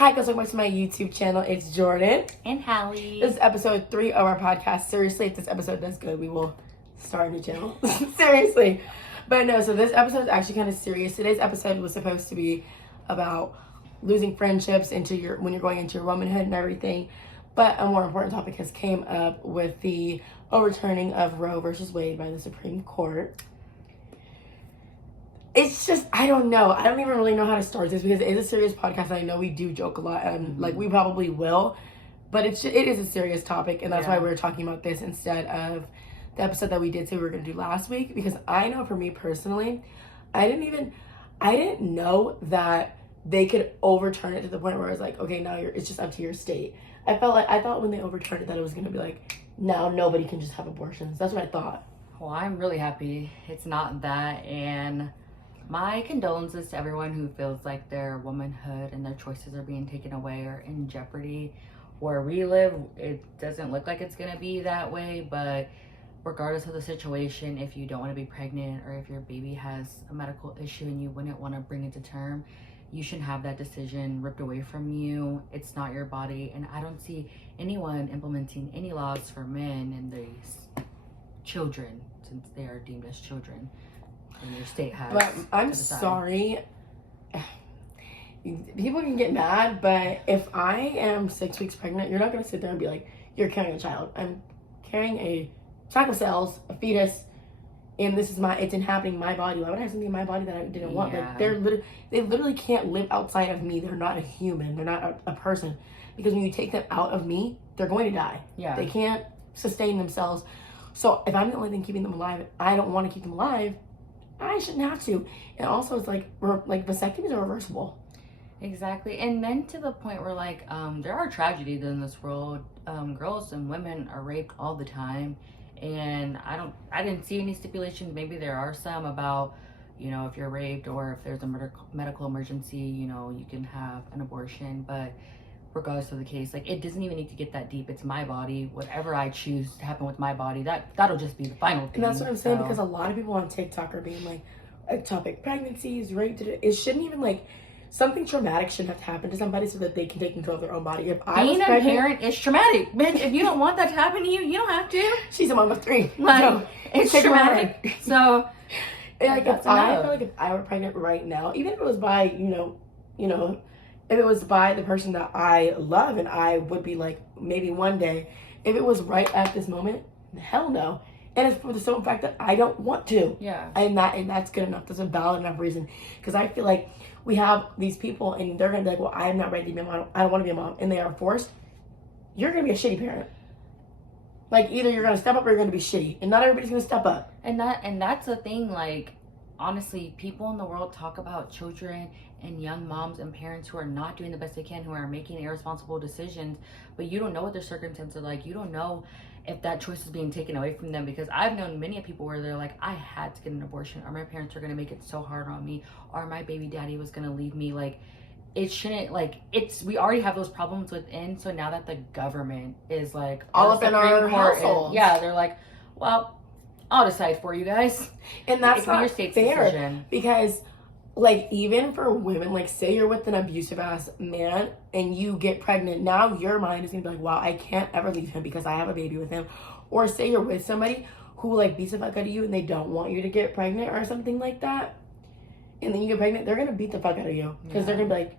Hi guys, welcome back to my YouTube channel. It's Jordan. And Halle. This is episode 3 of our podcast. Seriously, if this episode does good, we will start a new channel. Seriously. But no, so this episode is actually kind of serious. Today's episode was supposed to be about losing friendships when you're going into your womanhood and everything. But a more important topic has came up with the overturning of Roe versus Wade by the Supreme Court. It's just, I don't know. I don't even really know how to start this because it is a serious podcast. And I know we do joke a lot and like we probably will, but it is a serious topic. And that's why we're talking about this instead of the episode that we did say we were going to do last week. Because I know for me personally, I didn't know that they could overturn it to the point where I was like, okay, now it's just up to your state. I thought when they overturned it that it was going to be like, now nobody can just have abortions. That's what I thought. Well, I'm really happy it's not that, and my condolences to everyone who feels like their womanhood and their choices are being taken away or in jeopardy. Where we live, it doesn't look like it's going to be that way, but regardless of the situation, if you don't want to be pregnant or if your baby has a medical issue and you wouldn't want to bring it to term, you shouldn't have that decision ripped away from you. It's not your body, and I don't see anyone implementing any laws for men and these children, since they are deemed as children. And your state has. But I'm sorry. People can get mad, but if I am 6 weeks pregnant, you're not going to sit there and be like, you're carrying a child. I'm carrying a sack of cells, a fetus, and it's inhabiting my body. Why would I have something in my body that I didn't want? Like, they literally can't live outside of me. They're not a human. They're not a person. Because when you take them out of me, they're going to die. Yeah. They can't sustain themselves. So if I'm the only thing keeping them alive, I don't want to keep them alive, I shouldn't have to. And also, it's like vasectomies are reversible. Exactly. And then to the point where there are tragedies in this world. Girls and women are raped all the time, and I didn't see any stipulations. Maybe there are some about, if you're raped or if there's a medical emergency, you can have an abortion. But regardless of the case, it doesn't even need to get that deep. It's my body. Whatever I choose to happen with my body, that'll just be the final thing. And that's what I'm saying, because a lot of people on TikTok are being like, a topic, pregnancies, rape, it shouldn't even something traumatic shouldn't have to happen to somebody so that they can take control of their own body. If I Being a parent is traumatic, bitch. If you don't want that to happen to you, you don't have to. She's a mom of 3. It's traumatic. So, I feel like if I were pregnant right now, even if it was by, if it was by the person that I love, and I would be like, maybe one day, if it was right at this moment, hell no. And it's for the simple fact that I don't want to. Yeah. And that's good enough. That's a valid enough reason. Because I feel like we have these people and they're going to be like, well, I'm not ready to be a mom. I don't want to be a mom. And they are forced. You're going to be a shitty parent. Either you're going to step up or you're going to be shitty. And not everybody's going to step up. And that's the thing, honestly, people in the world talk about children and young moms and parents who are not doing the best they can, who are making irresponsible decisions, but you don't know what their circumstances are like. You don't know if that choice is being taken away from them, because I've known many people where they're like, I had to get an abortion, or my parents are going to make it so hard on me, or my baby daddy was going to leave me. It shouldn't, we already have those problems within, so now that the government is all up in our households. They're like, well, I'll decide for you guys. And that's not your state's fair decision. Because even for women, say you're with an abusive ass man and you get pregnant, now your mind is gonna be like, wow, I can't ever leave him because I have a baby with him. Or say you're with somebody who beats the fuck out of you and they don't want you to get pregnant or something like that, and then you get pregnant, they're gonna beat the fuck out of you because they're gonna be like,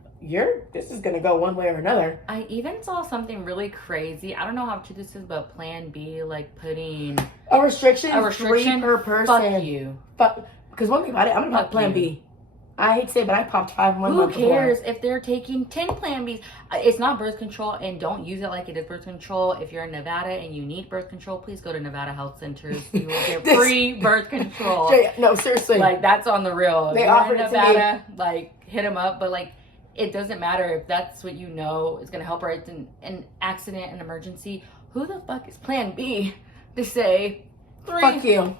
this is gonna go one way or another. I even saw something really crazy. I don't know how true this is, but Plan B, putting a restriction 3 per person. Fuck you. Because one thing about it, I'm gonna pop Plan B. I hate to say it, but I popped 5 in 1 month. Who cares if they're taking 10 Plan Bs? It's not birth control, and don't use it like it is birth control. If you're in Nevada and you need birth control, please go to Nevada Health Centers. You will get free birth control. No, seriously. That's on the real. They offered it Nevada, to me. Hit them up, but it doesn't matter if that's what you know is going to help, or it's an accident, an emergency. Who the fuck is Plan B to say 3? Fuck you.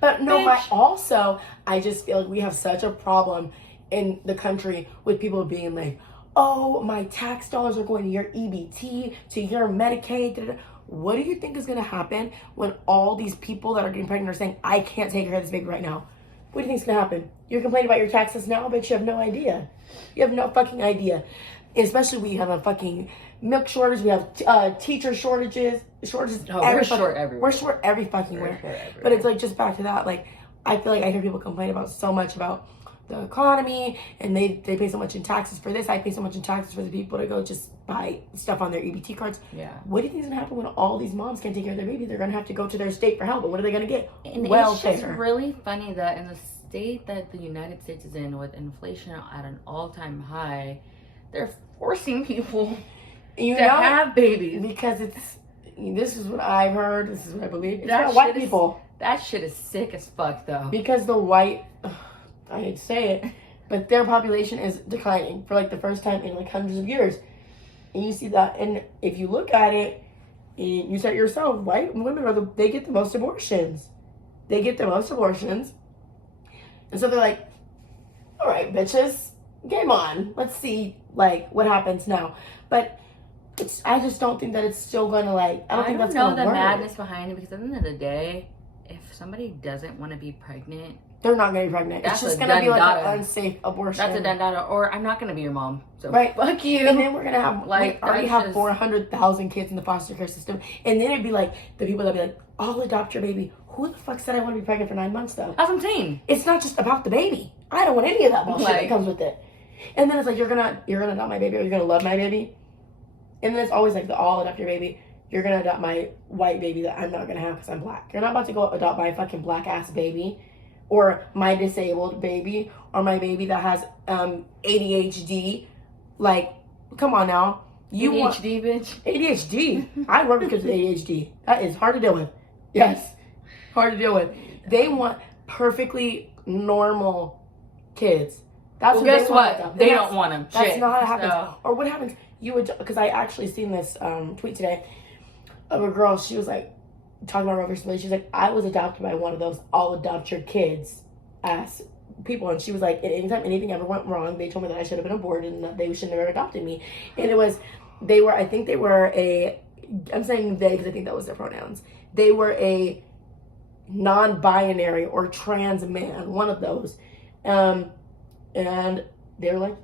But no, but also, I just feel like we have such a problem in the country with people being like, oh, my tax dollars are going to your EBT, to your Medicaid. Da, da, da. What do you think is going to happen when all these people that are getting pregnant are saying, I can't take care of this baby right now? What do you think is going to happen? You're complaining about your taxes now, but you have no idea. You have no fucking idea. especially we have a fucking milk shortage. We have teacher shortages. Oh, we're short everywhere. We're short every fucking where. But it's like, just back to that, like, I feel like I hear people complain about so much about the economy, and they pay so much in taxes for this. I pay so much in taxes for the people to go just buy stuff on their EBT cards. Yeah. What do you think is gonna happen when all these moms can't take care of their baby? They're gonna have to go to their state for help. But what are they gonna get? And Welfare. it's just really funny that in the state that the United States is in, with inflation at an all-time high, they're forcing people to have babies. Because this is what I've heard. This is what I believe. It's That not white shit is- people. That shit is sick as fuck, though. Because the white, I hate to say it, but their population is declining for like the first time in like hundreds of years. And you see that, and if you look at it, and you said yourself, white women they get the most abortions. They get the most abortions. And so they're like, all right, bitches, game on. Let's see, like, what happens now. But I just don't think that it's still going to, like, I don't think that's going to work. I don't know the madness behind it, because at the end of the day, if somebody doesn't want to be pregnant, they're not going to be pregnant. It's just going to be like an unsafe abortion. That's a done data. Or I'm not going to be your mom. So right. Fuck you. And then we're going to have, like, we already have 400,000 kids in the foster care system. And then it'd be like, the people that be like, I'll adopt your baby. Who the fuck said I want to be pregnant for 9 months, though? That's what I'm saying. It's not just about the baby. I don't want any of that bullshit that comes with it. And then it's like, you're gonna adopt my baby, or you're gonna love my baby. And then it's always like, I'll adopt your baby. You're gonna adopt my white baby that I'm not gonna have because I'm black. You're not about to go adopt my fucking black ass baby, or my disabled baby, or my baby that has ADHD. Like, come on now. ADHD, bitch. ADHD. I work with kids with ADHD. That is hard to deal with. Yes, hard to deal with. They want perfectly normal kids. That's well, what guess what? They don't want them. That's Shit. not how it happens. So. Or what happens? Because I actually seen this tweet today of a girl. She was like talking about Roe v. She's like, I was adopted by one of those "I'll adopt your kids" ass people, and she was like, anytime anything ever went wrong, they told me that I should have been aborted and that they should never have adopted me. And it was, I think they were I'm saying they because I think that was their pronouns. They were a non-binary or trans man, one of those. And they were like,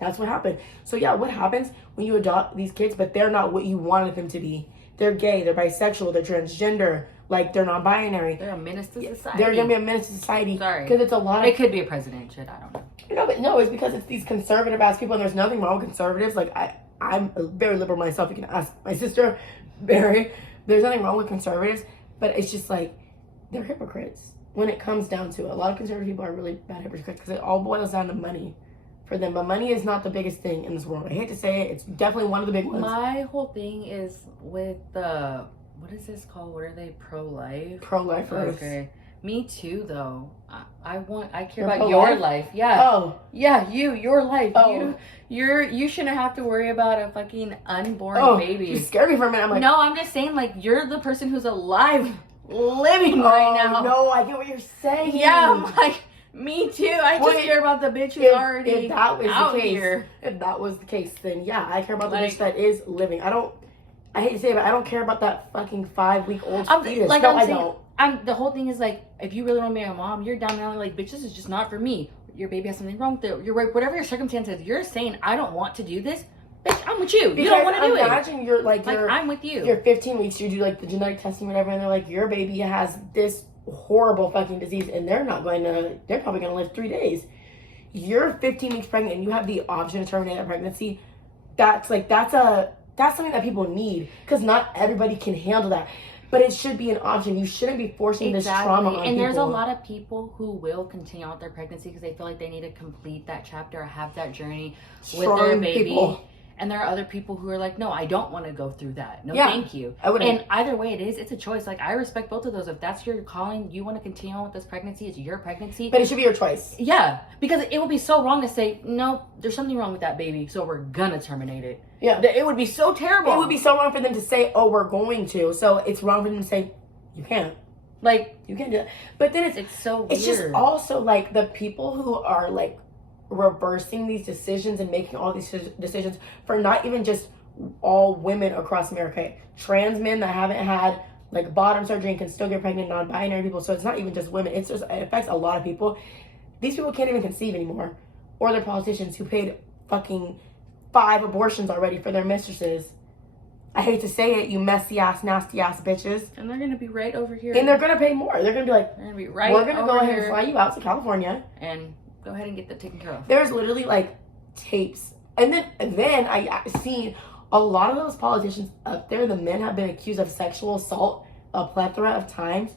that's what happened. So yeah, what happens when you adopt these kids, but they're not what you wanted them to be? They're gay, they're bisexual, they're transgender, like they're non-binary. They're a menace to society. They're gonna be a menace to society. Sorry. Because it's a lot of... It could be a president, shit, I don't know. No, it's because it's these conservative ass people, and there's nothing wrong with conservatives. Like, I'm very liberal myself. You can ask my sister, Barry. There's nothing wrong with conservatives, but it's just like, they're hypocrites. When it comes down to it, a lot of conservative people are really bad hypocrites because it all boils down to money for them. But money is not the biggest thing in this world. I hate to say it. It's definitely one of the big ones. My whole thing is with the, what is this called? What are they? Pro-life? Pro-lifers. Okay. Me too, though. I care You're about pro-life? your life. Yeah. Oh. Yeah, your life. Oh. You shouldn't have to worry about a fucking unborn baby. You scared me for a minute. I'm like, no, I'm just saying, like, you're the person who's alive, living right now. No, I get what you're saying. Yeah, I'm like, me too. I just care about the bitch who's already if that was out the case, here. If that was the case, then yeah, I care about the bitch that is living. I hate to say it, but I don't care about that fucking 5-week-old fetus. Like, no, I don't. The whole thing is, like, if you really want to be a mom, you're down there like, bitch, this is just not for me. Your baby has something wrong with it. You're right. Whatever your circumstances, you're saying, I don't want to do this. Bitch, I'm with you. Because you don't want to do it. Imagine you're like I'm with you. You're 15 weeks. You do like the genetic testing, whatever, and they're like, your baby has this horrible fucking disease, and they're probably gonna live 3 days. You're 15 weeks pregnant, and you have the option to terminate a pregnancy. That's something that people need, because not everybody can handle that. But it should be an option. You shouldn't be forcing this trauma on people. And there's a lot of people who will continue on with their pregnancy because they feel like they need to complete that chapter or have that journey with their baby. People. And there are other people who are like, no, I don't want to go through that. No, thank you. And either way it is, it's a choice. Like, I respect both of those. If that's your calling, you want to continue on with this pregnancy, it's your pregnancy. But it should be your choice. Yeah. Because it would be so wrong to say, no, there's something wrong with that baby, so we're going to terminate it. Yeah. It would be so terrible. It would be so wrong for them to say, oh, we're going to. So it's wrong for them to say, you can't. Like, you can't do that. But then it's so weird. It's just also, like, the people who are, like, reversing these decisions and making all these decisions for not even just all women across America, trans men that haven't had like bottom surgery and can still get pregnant, non-binary people. So it's not even just women, it affects a lot of people. These people can't even conceive anymore, or they're politicians who paid fucking 5 abortions already for their mistresses. I hate to say it, you messy ass, nasty ass bitches. And they're gonna be right over here. And they're gonna pay more. They're gonna be like, they're gonna be right we're gonna over go ahead here and fly you out to California and go ahead and get that taken care of. There's literally like tapes, and then I seen a lot of those politicians up there. The men have been accused of sexual assault a plethora of times.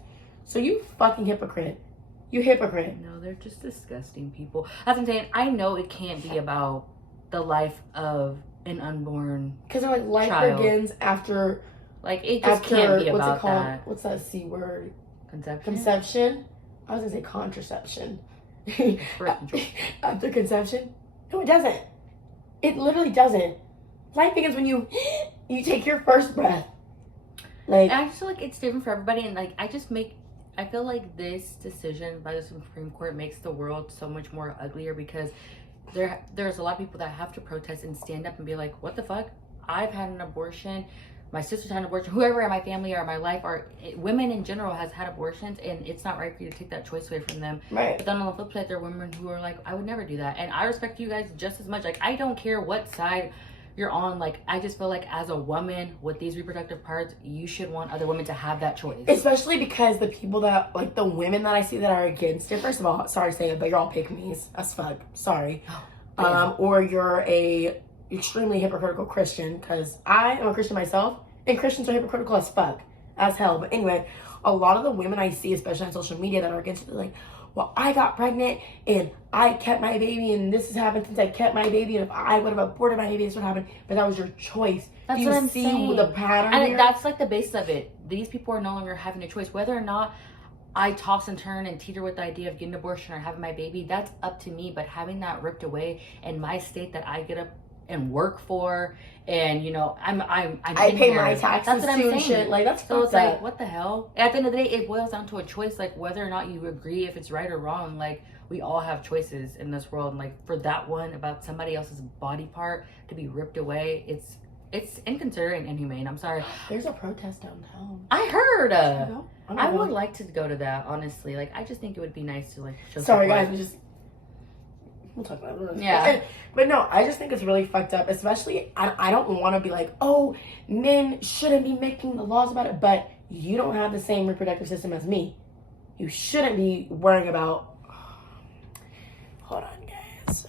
So you fucking hypocrite. You hypocrite. No, they're just disgusting people. As I'm saying, I know it can't be about the life of an unborn because they're like life child. Begins after. Like it just can't be what's about it called? that. What's that C word? Conception. Conception. I was gonna say contraception. After conception? No, it doesn't. It literally doesn't. Life begins when you take your first breath. Like I just feel like it's different for everybody, and like I feel like this decision by the Supreme Court makes the world so much more uglier because there's a lot of people that have to protest and stand up and be like, what the fuck? I've had an abortion. My sister's had an abortion. Whoever in my family or in my life or women in general has had abortions, and it's not right for you to take that choice away from them. Right. But then on the flip side, there are women who are like, I would never do that. And I respect you guys just as much. Like, I don't care what side you're on. Like, I just feel like as a woman with these reproductive parts, you should want other women to have that choice. Especially because the people that, like, the women that I see that are against it, first of all, sorry to say it, but you're all pick-me's as fuck. Sorry. Or you're a extremely hypocritical Christian, because I am a Christian myself, and Christians are hypocritical as fuck, as hell. But anyway, a lot of the women I see, especially on social media, that are against it, they're like, well, I got pregnant and I kept my baby, and this has happened since I kept my baby, and if I would have aborted my baby, this would happen. But that was your choice. That's Do you what I'm see saying. the pattern And here? that's like the base of it. These people are no longer having a choice. Whether or not I toss and turn and teeter with the idea of getting an abortion or having my baby, that's up to me. But having that ripped away in my state that I get up and work for, and you know, I pay my taxes. That's what I'm saying. Shit. Like, that's so it's like like, what the hell? At the end of the day, it boils down to a choice. Like whether or not you agree if it's right or wrong. Like we all have choices in this world. And like for that one about somebody else's body part to be ripped away, it's inconsiderate and inhumane. I'm sorry. There's a protest downtown. I heard. I would know. like to go to that, honestly. Like, I just think it would be nice to, like, show Sorry, support. guys. We'll talk about it. Yeah. But no, I just think it's really fucked up. Especially, I don't want to be like, oh, men shouldn't be making the laws about it. But you don't have the same reproductive system as me. You shouldn't be worrying about... Hold on, guys.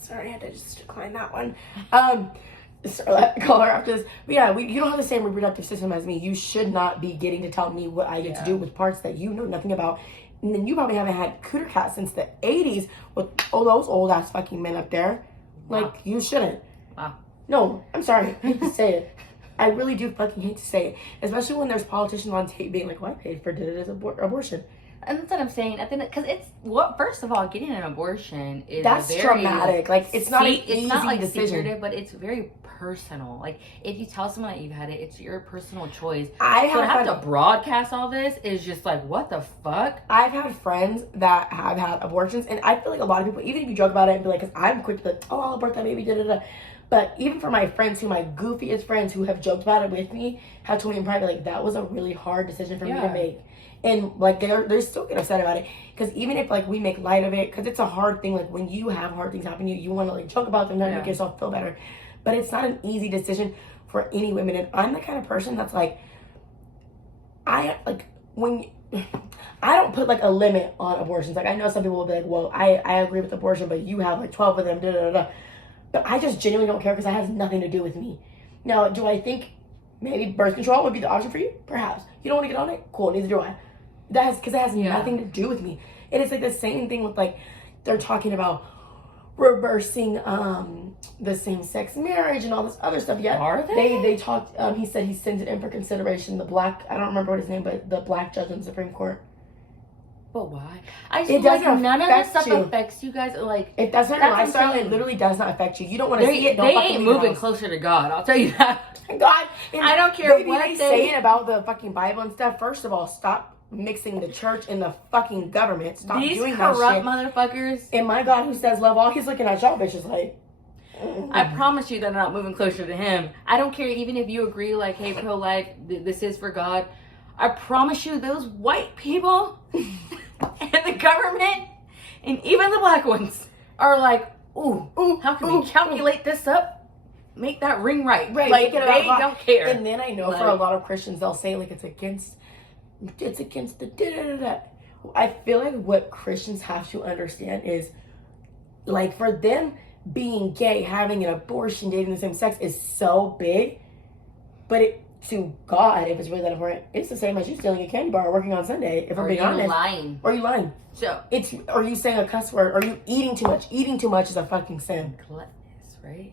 Sorry, I had to just decline that one. Call her after this. But yeah, you don't have the same reproductive system as me. You should not be getting to tell me what I get to do with parts that you know nothing about. And then you probably haven't had cooter cat since the 80s with all those old ass fucking men up there. Like, you shouldn't. Wow. No, I'm sorry. I hate to say it. I really do fucking hate to say it. Especially when there's politicians on tape being like, well, I paid for Dada's abortion. And that's what I'm saying. Because it's first of all, getting an abortion is that's traumatic. Like, it's not an easy it's not like decision. secretive, but it's very personal. Like, if you tell someone that you've had it, it's your personal choice. I so to have to broadcast all this is just like, what the fuck? I've had friends that have had abortions, and I feel like a lot of people, even if you joke about it and be like, because I'm quick to be like, oh, I'll abort that baby, da-da-da. But even for my friends, my goofiest friends who have joked about it with me, have told me in private, like, that was a really hard decision for me to make. And, like, they still get upset about it. Because even if, like, we make light of it, because it's a hard thing, like, when you have hard things happen to you, you want to, like, joke about them, to make yourself feel better. But it's not an easy decision for any women. And I'm the kind of person that's, like, I don't put, like, a limit on abortions. Like, I know some people will be like, well, I agree with abortion, but you have, like, 12 of them, da-da-da-da. But I just genuinely don't care because that has nothing to do with me. Now, do I think maybe birth control would be the option for you? Perhaps. You don't want to get on it? Cool, neither do I. Because it has nothing to do with me. And it's like the same thing with, like, they're talking about reversing the same-sex marriage and all this other stuff. Yeah, are they? They talked. He said he sends it in for consideration. The black, I don't remember what his name, but the black judge on the Supreme Court. But why? I just feel like none of this stuff affects you guys. Like, if that's not your lifestyle, it literally does not affect you. You don't want to see it. Don't they ain't moving closer to God. I'll tell you that. God, I don't care what they saying about the fucking Bible and stuff. First of all, stop mixing the church and the fucking government. Stop doing that shit. These corrupt motherfuckers. And my God, who says love all, he's looking at y'all bitches like. I promise you they're not moving closer to him. I don't care even if you agree, like, hey, pro-life, this is for God. I promise you those white people and the government and even the black ones are like, how can we calculate this up? Make that ring right. Right. Like, they don't care. And then I know for a lot of Christians, they'll say, like, it's against the da-da-da-da. I feel like what Christians have to understand is, like, for them being gay, having an abortion, dating the same sex is so big. But to God, if it's really that important, it's the same as you stealing a candy bar or working on Sunday, if we're being honest. Lying. Or you lying. So Or you saying a cuss word, or you eating too much. Eating too much is a fucking sin. Gluttonous, right?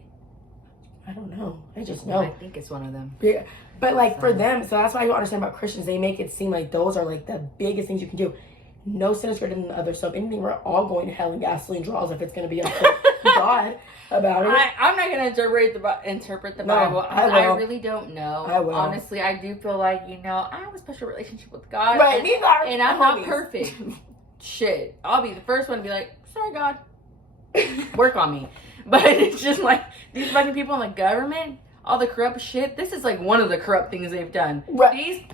I don't know. I just know. I think it's one of them. Yeah. But like for them, so that's why I don't understand about Christians. They make it seem like those are like the biggest things you can do. No sin is greater than the other. So if anything, we're all going to hell and gasoline draws if it's going to be up to God about it. I'm not going to interpret the Bible. I really don't know. I will. Honestly, I do feel like, I have a special relationship with God. Right, and I'm not perfect. Shit. I'll be the first one to be like, sorry, God. Work on me. But it's just like, these fucking people in the government, all the corrupt shit, this is like one of the corrupt things they've done. Right.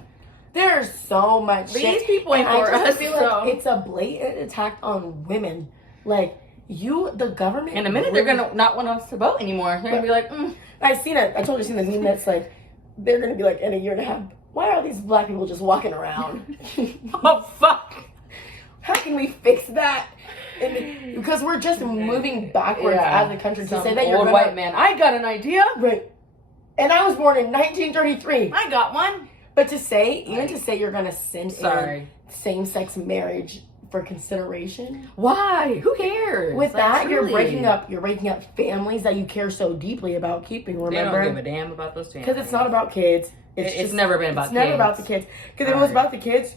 There's so much shit. These people ain't for us. I feel like it's a blatant attack on women. Like, the government. In a minute, they're gonna not want us to vote anymore. They're gonna be like, I told you, seen the meme that's like, they're gonna be like, in a year and a half, why are these black people just walking around? Oh, fuck. How can we fix that? Because we're just moving backwards as a country to say that you're old white man. I got an idea. Right. And I was born in 1933. I got one. But to say you're gonna send in same-sex marriage for consideration. Why? Who cares? With that, you're breaking up families that you care so deeply about keeping. Remember? They don't give a damn about those families. Because it's not about kids. It's never been about kids. It's never about the kids. Because if it was about the kids,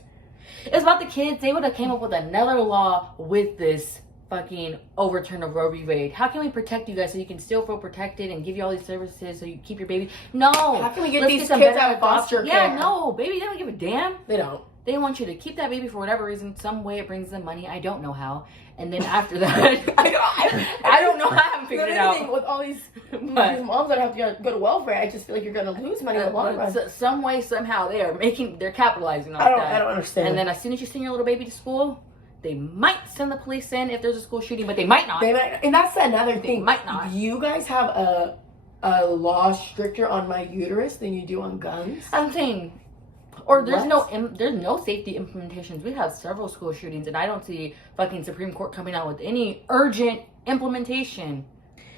it's about the kids. They would have came up with another law with this fucking overturn of Roe v. Wade. How can we protect you guys so you can still feel protected and give you all these services so you keep your baby? No. How can we get these kids out of foster care? Yeah, no, baby, they don't give a damn. They don't. They want you to keep that baby for whatever reason, some way it brings them money. I don't know how. And then after that, I don't know. I haven't figured it out. With all these moms that have to go to welfare, I just feel like you're going to lose money in the long run. Some way, somehow, they're capitalizing on that. I don't understand. And then as soon as you send your little baby to school, they might send the police in if there's a school shooting, but they might not. And that's another thing. They might not. You guys have a law stricter on my uterus than you do on guns. I'm saying, or there's no safety implementations. We have several school shootings, and I don't see fucking Supreme Court coming out with any urgent implementation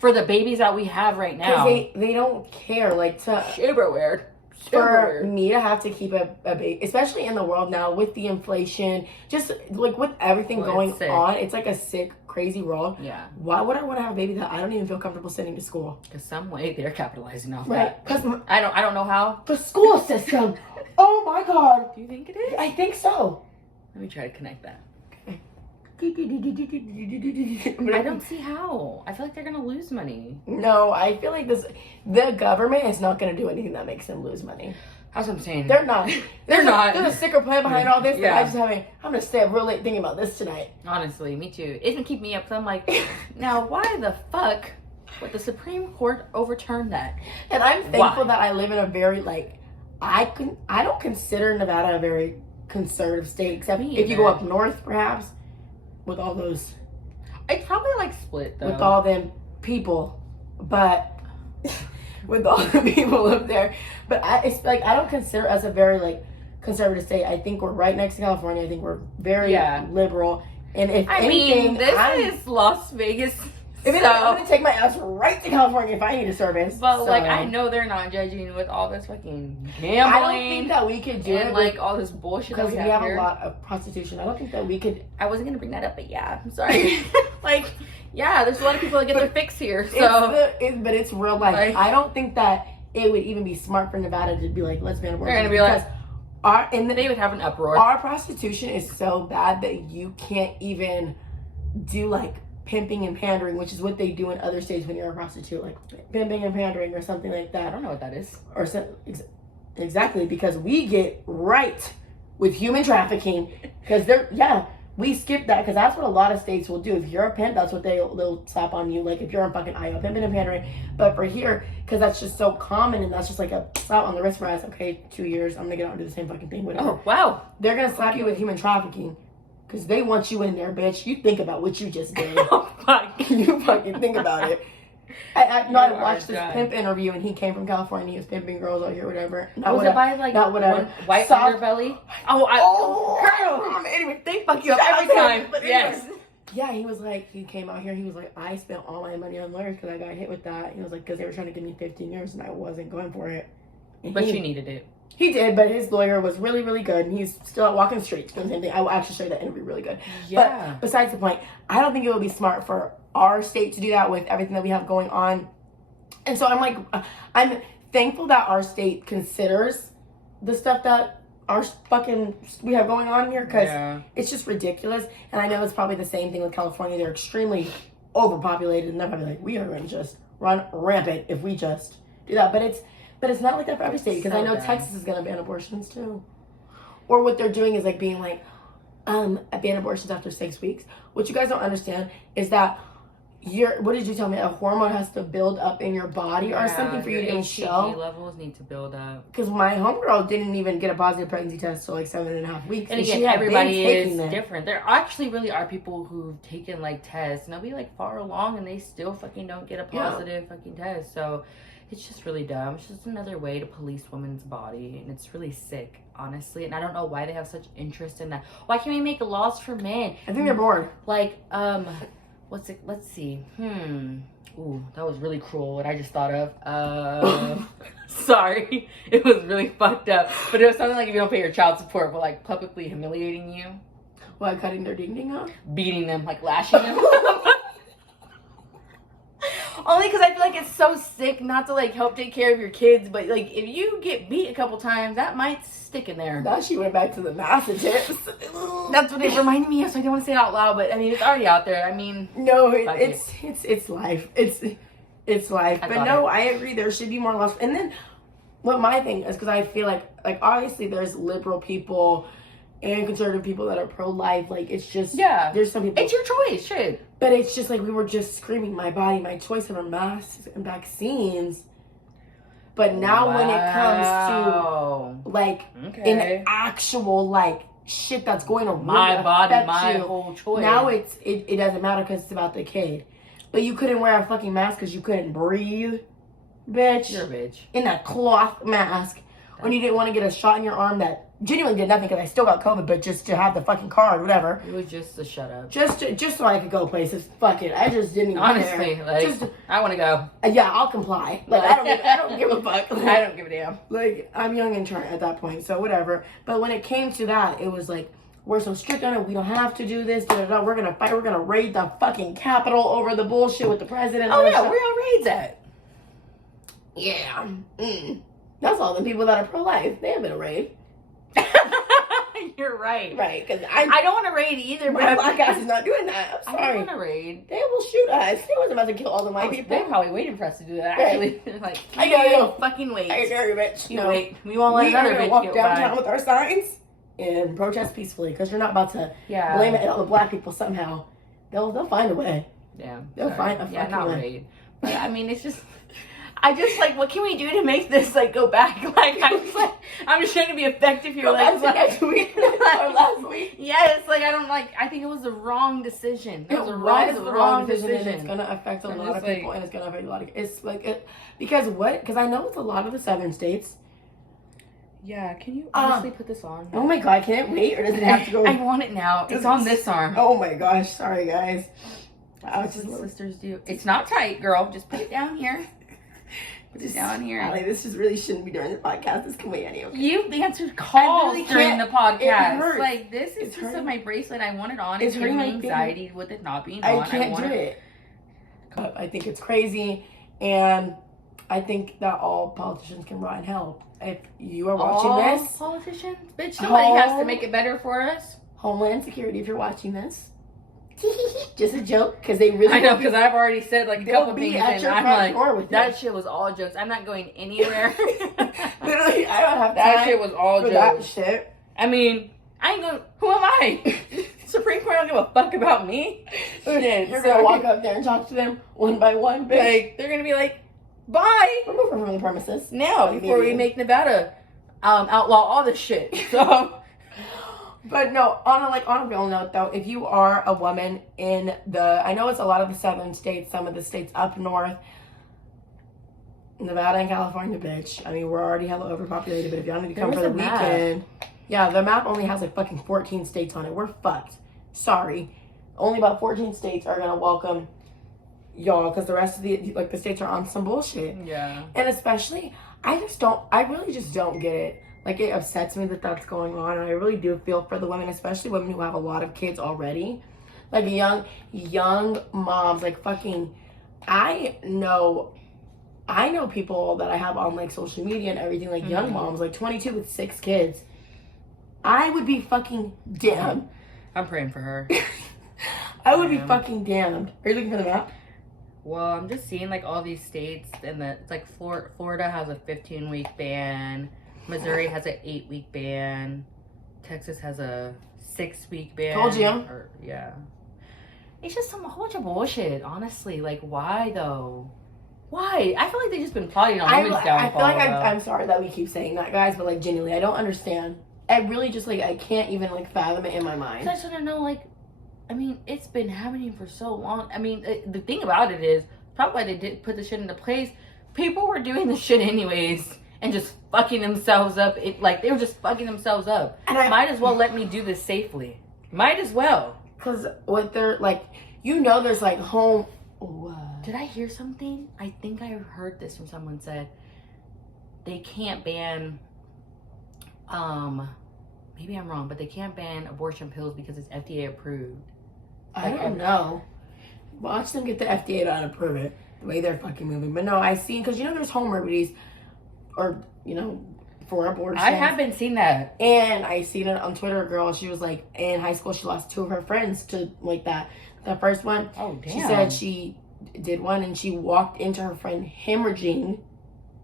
for the babies that we have right now. Because they don't care. Like super weird. For me to have to keep a baby, especially in the world now with the inflation, just like with everything going on, it's like a sick, crazy world. Yeah. Why would I want to have a baby that I don't even feel comfortable sending to school? Because some way they're capitalizing off that. Because I don't know how. The school system. Oh my God. Do you think it is? I think so. Let me try to connect that. I don't see how. I feel like they're gonna lose money. No, I feel like the government is not gonna do anything that makes them lose money. That's what I'm saying. They're not. There's a sicker plan behind all this. Yeah. I'm gonna stay up real late thinking about this tonight. Honestly, me too. It's gonna keep me up because I'm like, now why the fuck would the Supreme Court overturn that? And I'm thankful that I live in a very I don't consider Nevada a very conservative state, except if you go up north, perhaps. With all those, it's probably split though. With all them people, but with all the people up there, but I don't consider us a very conservative state. I think we're right next to California. I think we're very liberal, and if anything, this is Las Vegas. I'm gonna take my ass right to California if I need a service. But I know they're not judging with all this fucking gambling. I don't think that we could do it all this bullshit because we have a lot of prostitution. I don't think that we could. I wasn't gonna bring that up, but yeah, I'm sorry. There's a lot of people that get their fix here. So, but it's real life. I don't think that it would even be smart for Nevada to be like, let's ban abortion. They're gonna be they would have an uproar. Our prostitution is so bad that you can't even do pimping and pandering, which is what they do in other states when you're a prostitute, pimping and pandering or something like that. I don't know what that is. Exactly, because we get right with human trafficking, because we skip that, because that's what a lot of states will do. If you're a pimp, that's what they'll slap on you, if you're on fucking IO, pimping and pandering. But for here, because that's just so common, and that's just a slap on the wrist for us, okay, 2 years, I'm gonna get out and do the same fucking thing, whatever. Oh, wow. They're gonna slap you with human trafficking. Because they want you in there, bitch. You think about what you just did. Oh, fuck. You fucking think about it. I watched this pimp interview, and he came from California. He was pimping girls out here, whatever. Was it by, like, not whatever. White underbelly? Oh, girl. Anyway, They fuck you up every time. But yes. Yeah, he was like, he came out here, he was like, I spent all my money on lawyers because I got hit with that. He was like, because they were trying to give me 15 years, and I wasn't going for it. And but you needed it. He did, but his lawyer was really, really good, and he's still out walking the streets doing the same thing. I will actually show you that interview really good. Yeah. But besides the point, I don't think it would be smart for our state to do that with everything that we have going on. And so I'm like, I'm thankful that our state considers the stuff that we have going on here, because it's just ridiculous. And I know it's probably the same thing with California. They're extremely overpopulated, and they're probably like, we are going to just run rampant if we just do that. But it's not like that for every state, because I know Texas is going to ban abortions too. Or what they're doing is like being like, ban abortions after 6 weeks. What you guys don't understand is that what did you tell me? A hormone has to build up in your body or something for you to even show. Levels need to build up. Because my homegirl didn't even get a positive pregnancy test till like 7.5 weeks. And again, everybody is different. There actually really are people who've taken like tests and they'll be like far along and they still fucking don't get a positive fucking test. So it's just really dumb. It's just another way to police women's body, and it's really sick, honestly. And I don't know why they have such interest in that. Why can't we make laws for men? I think they're bored. Like, what's it? Let's see. Ooh, that was really cruel what I just thought of. Sorry. It was really fucked up. But it was something like if you don't pay your child support, but like publicly humiliating you. What, cutting their ding-ding off? Beating them, like lashing them. Only because I feel like it's so sick not to like help take care of your kids, but like if you get beat a couple times, that might stick in there. Now she went back to the NASA tips. That's what it reminded me of, so I didn't want to say it out loud, but I mean it's already out there. I mean, no, it's life. It's life. But no, I agree. There should be more laws. And then what my thing is, because I feel like obviously there's liberal people and conservative people that are pro-life. Like, it's just, there's some people. It's your choice, shit. But it's just like we were just screaming, my body, my choice over masks and vaccines. But now when it comes to, like, an actual, like, shit that's going to my body, my whole choice. Now it doesn't matter because it's about the kid. But you couldn't wear a fucking mask because you couldn't breathe, bitch. You're a bitch. In a cloth mask. When you didn't want to get a shot in your arm that genuinely did nothing because I still got COVID, but just to have the fucking card, whatever. It was just a shut up. Just so I could go places. Fuck it. I just didn't even honestly, care. Like, I want to go. Yeah, I'll comply. Like, I don't give a fuck. Like, I don't give a damn. Like, I'm young and trying at that point, so whatever. But when it came to that, it was like, we're so strict on it. We don't have to do this. Da, da, da. We're going to fight. We're going to raid the fucking Capitol over the bullshit with the president. Oh, yeah. Where are raids at? Yeah. That's all the people that are pro-life. They haven't been a raid. You're right. Right, because I don't want to raid either. My black ass is not doing that. I'm sorry. I don't want to raid. They will shoot us. They wasn't about to kill all the white people. They're probably waiting for us to do that, actually. Right. Like, I know you. Fucking wait. I know you, bitch. You wait. We won't let another bitch walk downtown with our signs and protest peacefully, because you're not about to blame it on the black people somehow. They'll find a way. Yeah. They'll find a fucking way. Raid. But I mean, it's just... I just like, what can we do to make this like go back? Like, I'm just trying to be effective here. Like next week or last week. Yeah, it's like I think it was the wrong decision. It was the wrong decision. And it's gonna affect a lot of people, and it's gonna affect a lot of. It's like because I know it's a lot of the southern states. Yeah, can you honestly put this on? Oh my god, can it wait or does it have to go? I want it now. It's on this arm. Oh my gosh, sorry guys. That's what sisters do. It's not tight, girl. Just put it down here. Just down here. Halle, this just really shouldn't be during the podcast. This can wait anyway. You've answered calls during the podcast. It hurts. Like, this is just my bracelet. I want it on. It's giving me anxiety with it not being on. I can't do it. I think it's crazy, and I think that all politicians can rot in hell. If you are watching this, politicians, bitch, somebody has to make it better for us. Homeland Security, if you're watching this. Just a joke, because they really. I know, because I've already said like a couple things, and I'm like, that it. shit was all jokes. I'm not going anywhere. Literally, I don't have time. That shit was all for jokes. That shit. I mean, I ain't going. Who am I? Supreme Court don't give a fuck about me. You're gonna walk up there and talk to them one by one, bitch. Like, they're gonna be like, bye. Remove her from the premises now before we make Nevada outlaw all this shit. So. But no, on a real note though, if you are a woman I know it's a lot of the southern states, some of the states up north, Nevada and California, bitch. I mean, we're already hella overpopulated, but if y'all need to come for the weekend, yeah, the map only has like fucking 14 states on it. We're fucked. Sorry. Only about 14 states are gonna welcome y'all, because the rest of the states are on some bullshit. Yeah. And especially, I really just don't get it. Like, it upsets me that that's going on, and I really do feel for the women, especially women who have a lot of kids already. Like, young moms, like, fucking, I know people that I have on, like, social media and everything, like, young moms, like, 22 with 6 kids. I would be fucking damned. I'm praying for her. I would be fucking damned. Are you looking for the map? Well, I'm just seeing, like, all these states, and it's like Florida has a 15-week ban. Missouri has an 8-week ban. Texas has a 6-week ban. Told you. Yeah. It's just a whole bunch of bullshit, honestly. Like, why, though? Why? I feel like they've just been plotting on women's downfall. I feel like I'm sorry that we keep saying that, guys, but, like, genuinely, I don't understand. I really just, like, I can't even, like, fathom it in my mind. I just want to know, like, I mean, it's been happening for so long. I mean, the thing about it is, probably why they did put the shit into place, people were doing the shit anyways and just fucking themselves up. They were just fucking themselves up. And I might as well let me do this safely. Might as well. Because what they're, like, there's, like, home... Did I hear something? I think I heard this from someone said they can't ban... maybe I'm wrong, but they can't ban abortion pills because it's FDA approved. I don't know. Watch them get the FDA to approve it, the way they're fucking moving. But no, I seen, because there's home remedies, or, for abortion. I have been seeing that. And I seen it on Twitter, a girl, she was like, in high school, she lost 2 of her friends to, like, that. The first one, she said she did one, and she walked into her friend hemorrhaging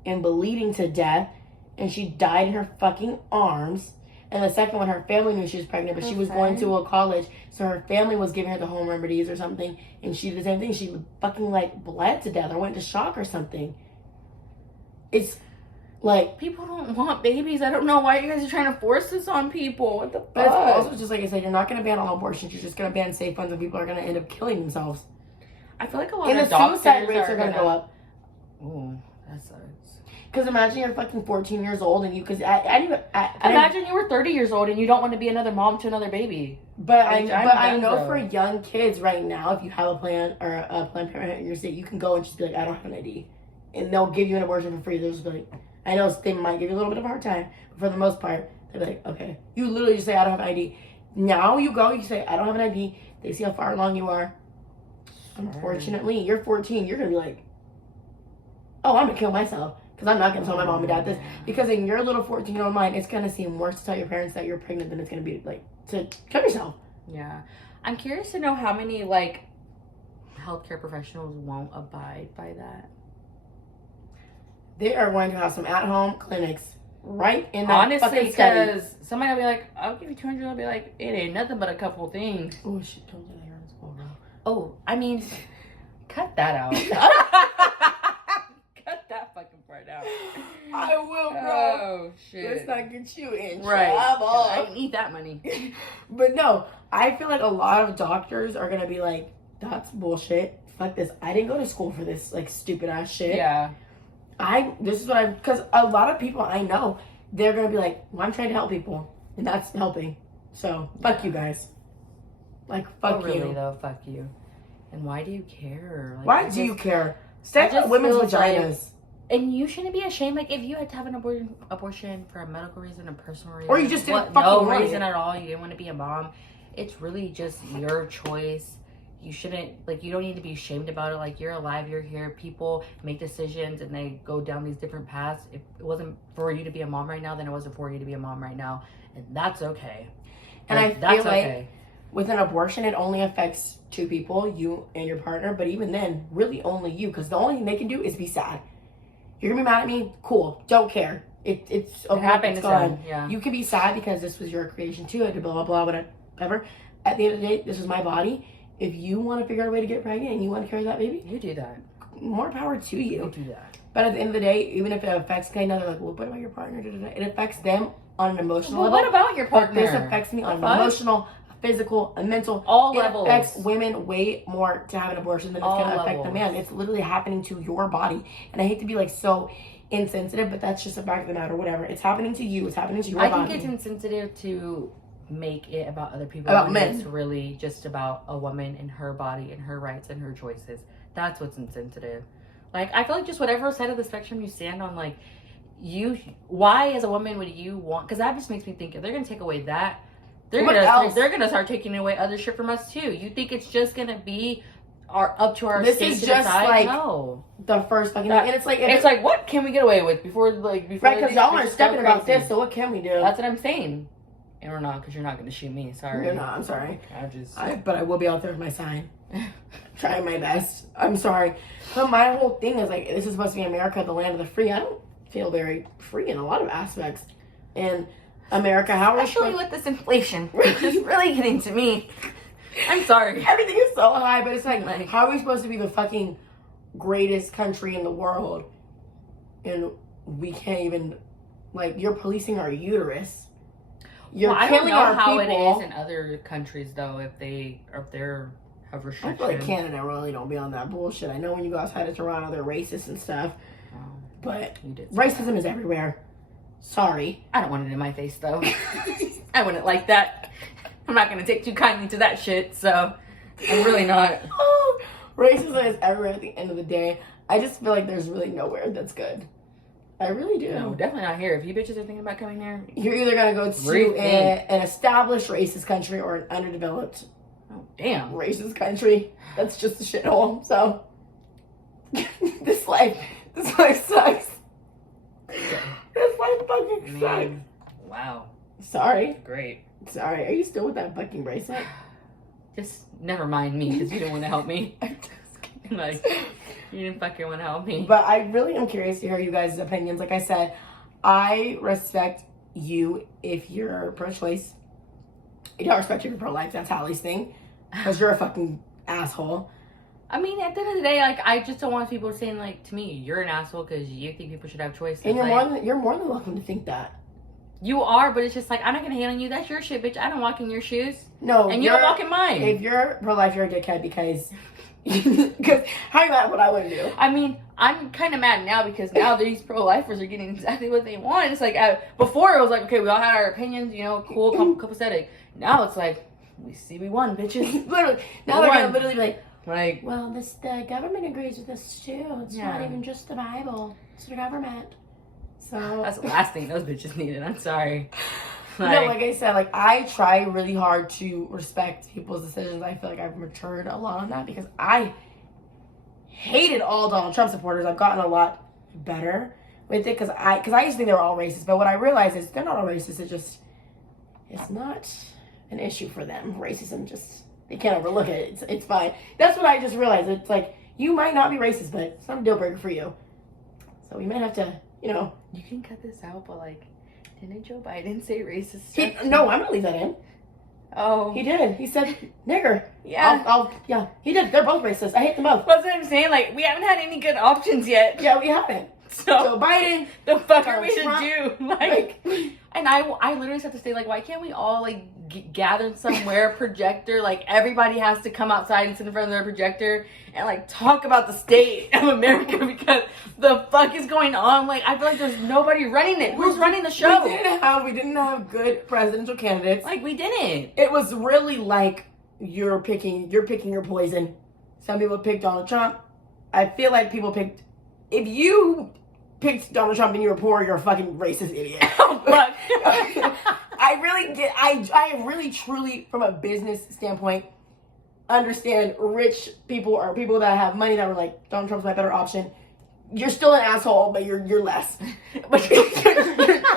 and bleeding to death, and she died in her fucking arms. And the second one, her family knew she was pregnant, but she was going to a college, so her family was giving her the home remedies or something, and she did the same thing. She fucking, like, bled to death or went into shock or something. It's, like... People don't want babies. I don't know why you guys are trying to force this on people. What the fuck? But it's also just, like I said, you're not going to ban all abortions. You're just going to ban safe ones, and people are going to end up killing themselves. I feel like a lot of doctors... And the suicide rates are going to go up. Ooh, that sucks. Because imagine you're fucking 14 years old and imagine you were 30 years old and you don't want to be another mom to another baby. But I know for young kids right now, if you have a plan or a Planned Parenthood in your state, you can go and just be like, I don't have an ID. And they'll give you an abortion for free. They'll just be like, I know they might give you a little bit of a hard time, but for the most part, they're like, okay. You literally just say, I don't have an ID. Now you go, you say, I don't have an ID. They see how far along you are. Unfortunately, you're 14. You're going to be like, oh, I'm going to kill myself. Because I'm not going to tell my mom and dad this. Because in your little 14-year-old mind, it's going to seem worse to tell your parents that you're pregnant than it's going to be, like, to kill yourself. Yeah. I'm curious to know how many, like, healthcare professionals won't abide by that. They are going to have some at-home clinics right in that fucking study. Honestly, because somebody will be like, I'll give you $200. I'll be like, it ain't nothing but a couple things. Oh, shit. Don't do that here in school, bro. Oh, I mean, cut that out. That fucking part out. I will, bro. Oh shit. Let's not get you in trouble. I don't need that money. But no, I feel like a lot of doctors are gonna be like, that's bullshit. Fuck this. I didn't go to school for this, like, stupid ass shit. Yeah. Because a lot of people I know, they're gonna be like, well, I'm trying to help people, and that's helping. So fuck you guys. Like, fuck you. Really though, fuck you. And why do you care? Like, why do you care? Stay with women's vaginas. And you shouldn't be ashamed. Like, if you had to have an abortion for a medical reason, a personal reason, or you just didn't no reason at all, you didn't want to be a mom, it's really just your choice. You shouldn't, like, you don't need to be ashamed about it. Like, you're alive, you're here. People make decisions and they go down these different paths. If it wasn't for you to be a mom right now, then it wasn't for you to be a mom right now. And that's okay. And I feel like with an abortion, it only affects 2 people, you and your partner. But even then, really only you. Because the only thing they can do is be sad. You're going to be mad at me? Cool. Don't care. It's okay. It's gone. Yeah. You can be sad because this was your creation too. Blah, blah, blah, whatever. At the end of the day, this is my body. If you want to figure out a way to get pregnant and you want to carry that baby, you do that. More power to you. You do that. But at the end of the day, even if it affects another, like, well, what about your partner? It affects them on an emotional Well, level. what about your partner? This affects me on an emotional, physical, and mental. All it levels. affects women way more to have an abortion than it's going to affect the man. It's literally happening to your body. And I hate to be like so insensitive, but that's just a fact of the matter. Whatever. It's happening to you. It's happening to your body. I think it's insensitive to make it about other people. About men. It's really just about a woman and her body and her rights and her choices. That's what's insensitive. Like, I feel like just whatever side of the spectrum you stand on, like, why as a woman would you want, because that just makes me think, if they're going to take away that, they're gonna start taking away other shit from us too. You think it's just gonna be up to our state to decide? Like no, the first fucking thing. And it's like what can we get away with before right? Because y'all aren't stepping about this, so what can we do? That's what I'm saying. And we're not, because you're not gonna shoot me. Sorry, you're not. I'm sorry. But I will be out there with my sign, trying my best. I'm sorry, but my whole thing is like, this is supposed to be America, the land of the free. I don't feel very free in a lot of aspects, and America, how are especially with this inflation, which is really getting to me. I'm sorry. Everything is so high, but it's like, how are we supposed to be the fucking greatest country in the world, and we can't even, like, you're policing our uterus. You're killing our people. I don't know how it is in other countries though, if they're have restrictions. I feel like Canada really don't be on that bullshit. I know when you go outside of Toronto, they're racist and stuff, but racism is everywhere. Sorry. I don't want it in my face, though. I wouldn't like that. I'm not going to take too kindly to that shit, so I'm really not. Racism is everywhere at the end of the day. I just feel like there's really nowhere that's good. I really do. No, definitely not here. If you bitches are thinking about coming here, you're either going to go to an established racist country or an underdeveloped racist country. That's just a shithole. So, this life sucks. This life fucking sucks. Wow. Sorry. Great. Sorry. Are you still with that fucking bracelet? Just never mind me, because you didn't want to help me. I'm just kidding. Like, you didn't fucking want to help me. But I really am curious to hear you guys' opinions. Like I said, I respect you if you're pro-choice. I don't respect you if you're pro-life. That's Halle's thing. Because you're a fucking asshole. I mean, at the end of the day, like, I just don't want people saying, like, to me, you're an asshole because you think people should have choices. And you're like, more than welcome to think that. You are, but it's just like, I'm not going to hate on you. That's your shit, bitch. I don't walk in your shoes. No. And you don't walk in mine. If you're pro-life, you're a dickhead because how you mad at what I wouldn't do? I mean, I'm kind of mad now because now these pro-lifers are getting exactly what they want. It's like, before it was like, okay, we all had our opinions, you know, cool, copacetic. Now it's like, we won, bitches. Literally. Now they're going to literally be like, well, the government agrees with this too. It's not even just the Bible. It's the government. So that's the last thing those bitches needed. I'm sorry. No, like I said, like, I try really hard to respect people's decisions. I feel like I've matured a lot on that because I hated all Donald Trump supporters. I've gotten a lot better with it because I used to think they were all racist. But what I realized is they're not all racist. It's not an issue for them. Racism they can't overlook it. It's fine. That's what I just realized. It's like, you might not be racist, but it's not a deal breaker for you. So we might have to, you know. You can cut this out, but like, didn't Joe Biden say racist stuff? No, I'm gonna leave that in. Oh. He did. He said nigger. Yeah. Yeah, he did. They're both racist. I hate them both. That's what I'm saying. Like, we haven't had any good options yet. Yeah, we haven't. So, Joe Biden. The fuck are we should Trump, do? Like, and I literally have to say, like, why can't we all, like, gather somewhere, projector, like, everybody has to come outside and sit in front of their projector and, like, talk about the state of America because the fuck is going on? Like, I feel like there's nobody running it. Who's running the show? We didn't have good presidential candidates. Like, we didn't. It was really like you're picking your poison. Some people picked Donald Trump. I feel like people picked, if you picked Donald Trump and you were poor, you're a fucking racist idiot. Oh, fuck. I really truly, from a business standpoint, understand rich people or people that have money that were like, Donald Trump's my better option. You're still an asshole, but you're less. But you're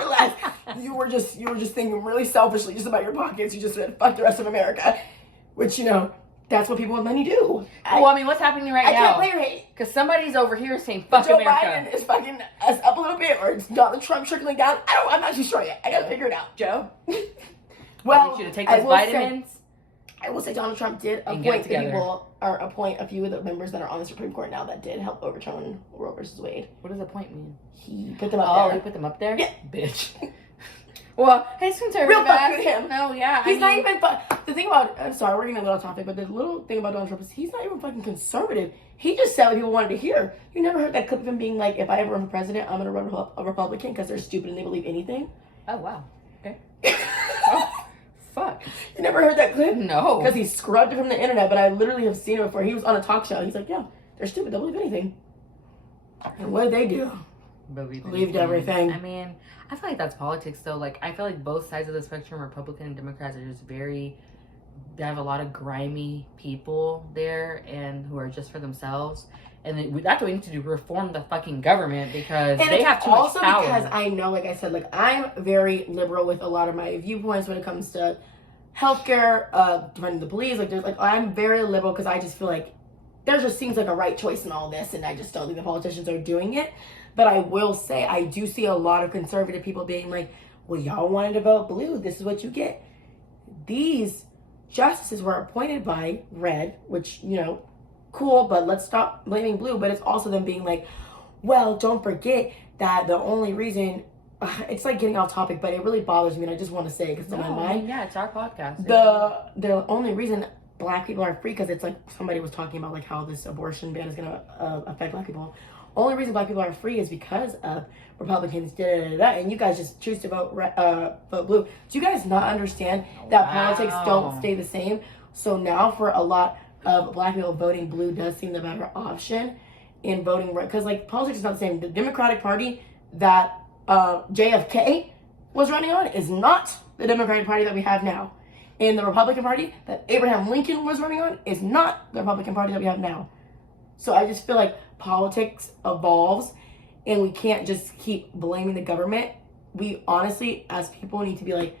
less. You were just thinking really selfishly just about your pockets. You just said, fuck the rest of America. Which, you know, that's what people with money do. Well, I mean, what's happening right now? I can't play your hate. Because somebody's over here saying, fuck Joe America. Biden is fucking us up a little bit, or it's Donald Trump trickling down. I'm not too sure yet. I gotta figure it out. Joe? Well, I want you to take those vitamins. I will say Donald Trump did appoint a few of the members that are on the Supreme Court now that did help overturn Roe versus Wade. What does appoint mean? He put them up there. Oh, he put them up there? Yeah. Bitch. Well, his conservative Real fuck ass. with him. No, yeah. He's not even. The thing about, I'm sorry, we're getting a little off topic, but the little thing about Donald Trump is he's not even fucking conservative. He just said what people wanted to hear. You never heard that clip of him being like, if I ever run for president, I'm gonna run a Republican because they're stupid and they believe anything. Oh wow. Okay. Oh, fuck. You never heard that clip? No. Because he scrubbed it from the internet, but I literally have seen it before. He was on a talk show. He's like, yeah, they're stupid. They'll believe anything. And what did they do? Believed everything. I mean, I feel like that's politics though. Like, I feel like both sides of the spectrum, Republican and Democrats, are just they have a lot of grimy people there and who are just for themselves. And that's what we need to do, reform the fucking government because they have too much power. Also because I know, like I said, like I'm very liberal with a lot of my viewpoints when it comes to healthcare, defending the police. I'm very liberal because I just feel like there just seems like a right choice in all this, and I just don't think the politicians are doing it. But I will say, I do see a lot of conservative people being like, well, y'all wanted to vote blue. This is what you get. These justices were appointed by red, which, you know, cool, but let's stop blaming blue. But it's also them being like, well, don't forget that the only reason, it's like getting off topic, but it really bothers me, and I just want to say it because it's on my mind. Yeah, it's our podcast. The only reason black people are free, because it's like somebody was talking about like how this abortion ban is going to affect black people. Only reason black people are free is because of Republicans, and you guys just choose to vote blue. Do you guys not understand that politics don't stay the same? So now for a lot of black people, voting blue does seem the better option in voting red, because like politics is not the same. The Democratic Party that JFK was running on is not the Democratic Party that we have now. And the Republican Party that Abraham Lincoln was running on is not the Republican Party that we have now. So I just feel like politics evolves and we can't just keep blaming the government. We honestly, as people, need to be like,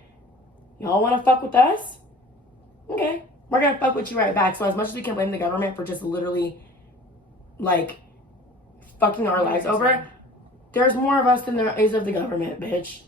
y'all want to fuck with us? Okay, we're going to fuck with you right back. So as much as we can blame the government for just literally, like, fucking our lives over, there's more of us than there is of the government, bitch.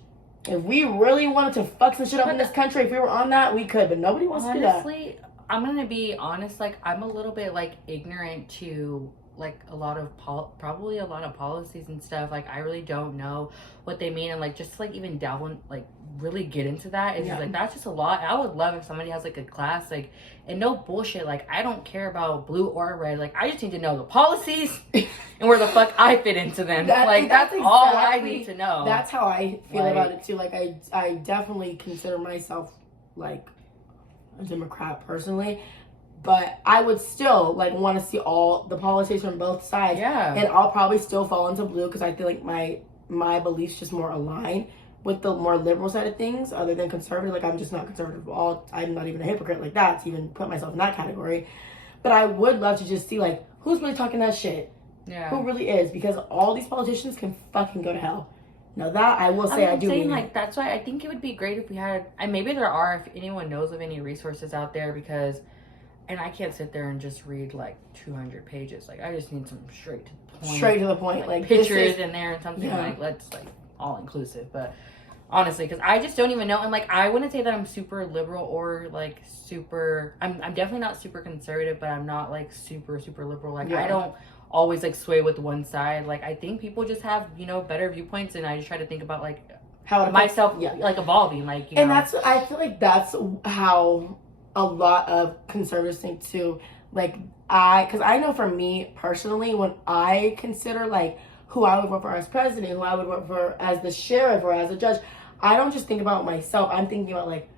If we really wanted to fuck some shit up in this country, if we were on that, we could. But nobody wants to do that. Honestly, I'm going to be honest. Like, I'm a little bit, like, ignorant to, like, a lot of probably a lot of policies and stuff. Like, I really don't know what they mean. And, like, just, like, even delve like, really get into that. It's just, like, that's just a lot. I would love if somebody has, like, a class, like, and no bullshit. Like, I don't care about blue or red. Like, I just need to know the policies and where the fuck I fit into them. That's exactly all I need to know. That's how I feel about it, too. Like, I definitely consider myself, like, a Democrat personally. But I would still, like, want to see all the politics from both sides. Yeah. And I'll probably still fall into blue because I feel like my beliefs just more align with the more liberal side of things other than conservative. Like, I'm just not conservative at all. I'm not even a hypocrite like that to even put myself in that category. But I would love to just see, like, who's really talking that shit? Yeah. Who really is? Because all these politicians can fucking go to hell. Now that I will say, I do mean like, that's why I think it would be great if we had, and maybe there are, if anyone knows of any resources out there, because, and I can't sit there and just read like 200 pages. Like, I just need some straight to the point, like pictures in there and something like, let's like all inclusive. But honestly, because I just don't even know, and like, I wouldn't say that I'm super liberal or like super, I'm definitely not super conservative, but I'm not like super liberal. Like, I don't always like sway with one side. Like, I think people just have, you know, better viewpoints, and I just try to think about like how myself like evolving, like, you know. That's, I feel like that's how a lot of conservatives think too. Like, because I know for me personally, when I consider like who I would vote for as president, who I would vote for as the sheriff or as a judge, I don't just think about myself. I'm thinking about like,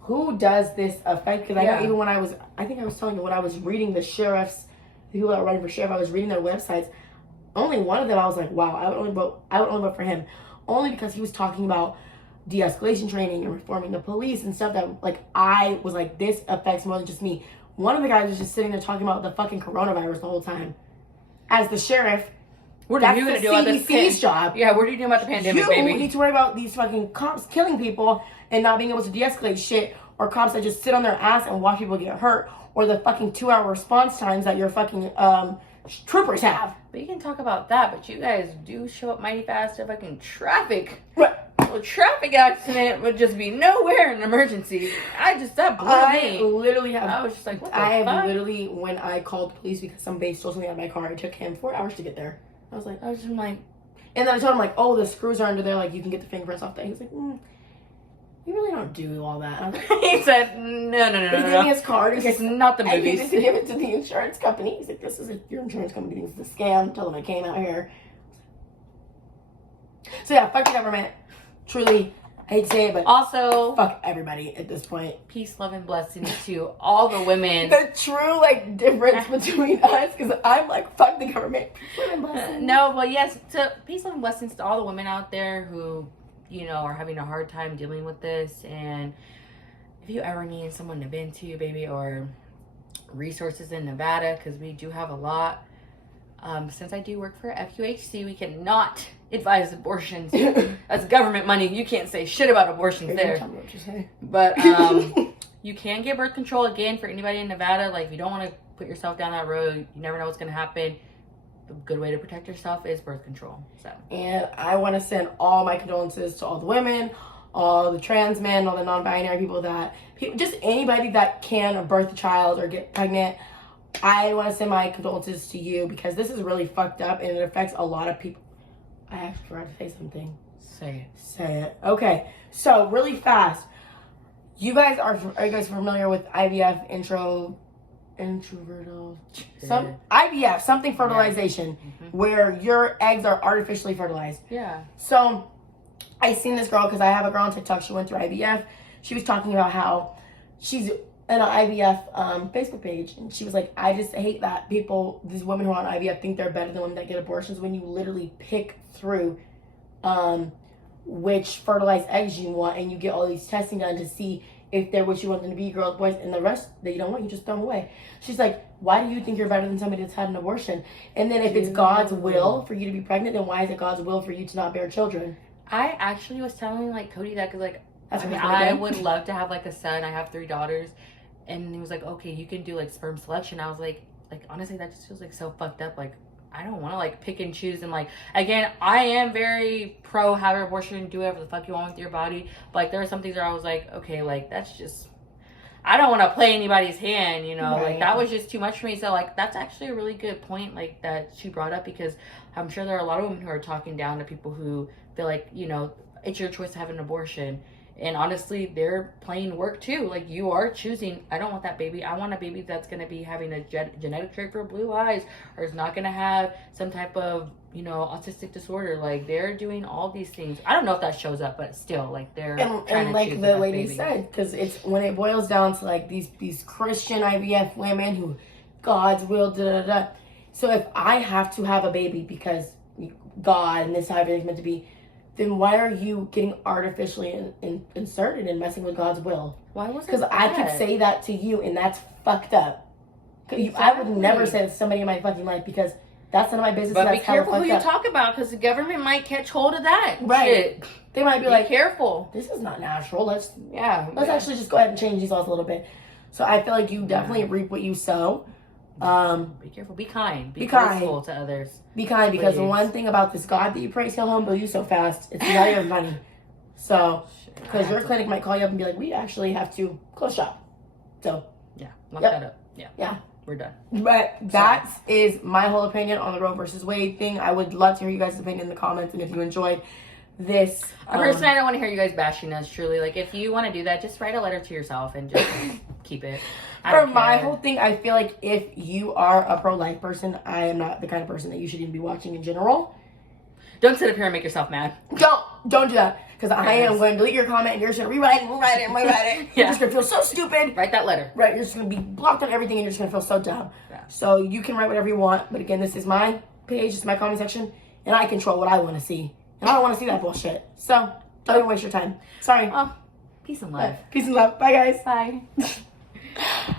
who does this affect? Because I know even when I think I was telling you, when I was reading the sheriffs, the people that were running for sheriff, I was reading their websites. Only one of them, I was like, wow, I would only vote for him, only because he was talking about de-escalation training and reforming the police and stuff that, like, I was like, this affects more than just me. One of the guys was just sitting there talking about the fucking coronavirus the whole time. As the sheriff, what are you going to do about this? CDC's job. Yeah, what are you doing about the pandemic, baby? You need to worry about these fucking cops killing people and not being able to de-escalate shit, or cops that just sit on their ass and watch people get hurt, or the fucking 2-hour response times that your fucking troopers have. But you can talk about that, but you guys do show up mighty fast to fucking traffic. Right. A traffic accident would just be nowhere in an emergency. That blew me. Literally have. I was just like, what the fuck? fuck? Literally, when I called the police because somebody stole something out of my car, it took him 4 hours to get there. I was just like, and then I told him like, oh, the screws are under there, like you can get the fingerprints off that. He was like, We really don't do all that. He said, no. He gave me his card. This is not the I movies. needed to give it to the insurance company. He's like, this is your insurance company thinks it's a scam. Tell them I came out here. So yeah, fuck the government. Truly, I hate to say it, but also, fuck everybody at this point. Peace, love, and blessings to all the women. The true like difference between us, because I'm like, fuck the government. Peace, love, and blessings. No, but yes, to peace, love, and blessings to all the women out there who, are having a hard time dealing with this. And if you ever need someone to vent to, baby, or resources in Nevada, because we do have a lot. Since I do work for FQHC, we cannot advise abortions. That's government money. You can't say shit about abortions there. Tell me what you say. But you can get birth control again for anybody in Nevada. Like, if you don't want to put yourself down that road, you never know what's going to happen. A good way to protect yourself is birth control. So, and I want to send all my condolences to all the women, all the trans men, all the non-binary people just anybody that can birth a child or get pregnant. I want to send my condolences to you because this is really fucked up and it affects a lot of people. I actually forgot to say something. say it. Okay, so really fast. You guys are you guys familiar with IVF IVF, something fertilization, where your eggs are artificially fertilized. Yeah. So I seen this girl because I have a girl on TikTok. She went through IVF. She was talking about how she's in an IVF Facebook page, and she was like, I just hate that these women who are on IVF think they're better than women that get abortions when you literally pick through which fertilized eggs you want, and you get all these testing done to see if they're what you want them to be, girls, boys, and the rest that you don't want, you just throw them away. She's like, why do you think you're better than somebody that's had an abortion? And then if it's God's will for you to be pregnant, then why is it God's will for you to not bear children? I actually was telling Cody that because That's I would love to have a son. I have 3 daughters, and he was like, okay, you can do sperm selection. I was like honestly, that just feels so fucked up. I don't want to pick and choose. And again, I am very pro have an abortion, do whatever the fuck you want with your body. But there are some things where I was like, okay, that's just, I don't want to play anybody's hand, Right. That was just too much for me. So that's actually a really good point that she brought up, because I'm sure there are a lot of women who are talking down to people who feel it's your choice to have an abortion. And honestly, they're playing work too. You are choosing, I don't want that baby. I want a baby that's going to be having a genetic trait for blue eyes, or is not going to have some type of, autistic disorder. They're doing all these things. I don't know if that shows up, but still, they're trying to choose the lady said, because it's when it boils down to these Christian IVF women who God's will, So if I have to have a baby because God and this is how everything's meant to be, then why are you getting artificially inserted and messing with God's will? Why was it? Because I could say that to you, and that's fucked up. Exactly. I would never say that to somebody in my fucking life, because that's none of my business. But be careful who you talk about, because the government might catch hold of that. Right. Shit. They might be careful. This is not natural. Let's actually just go ahead and change these laws a little bit. So I feel like you definitely reap what you sow. Be careful. Be kind. Be graceful to others. Be kind, because the one thing about this God that you praise, he'll humble you so fast. It's not even funny. So, because your clinic might call you up and be like, we actually have to close shop. So, lock that up. Yeah. We're done. But that is my whole opinion on the Roe versus Wade thing. I would love to hear you guys' opinion in the comments, and if you enjoyed this. Personally, I don't want to hear you guys bashing us, truly. If you want to do that, just write a letter to yourself and just keep it. For my whole thing, I feel like if you are a pro-life person, I am not the kind of person that you should even be watching in general. Don't sit up here and make yourself mad. Don't do that. Because I am going to delete your comment, and you're just going to rewrite it. You're just going to feel so stupid. Write that letter. Right, you're just going to be blocked on everything, and you're just going to feel so dumb. Yeah. So you can write whatever you want, but again, this is my page, this is my comment section, and I control what I want to see. And I don't want to see that bullshit. So, don't even waste your time. Sorry. Peace and love. Peace and love. Bye, guys. Bye.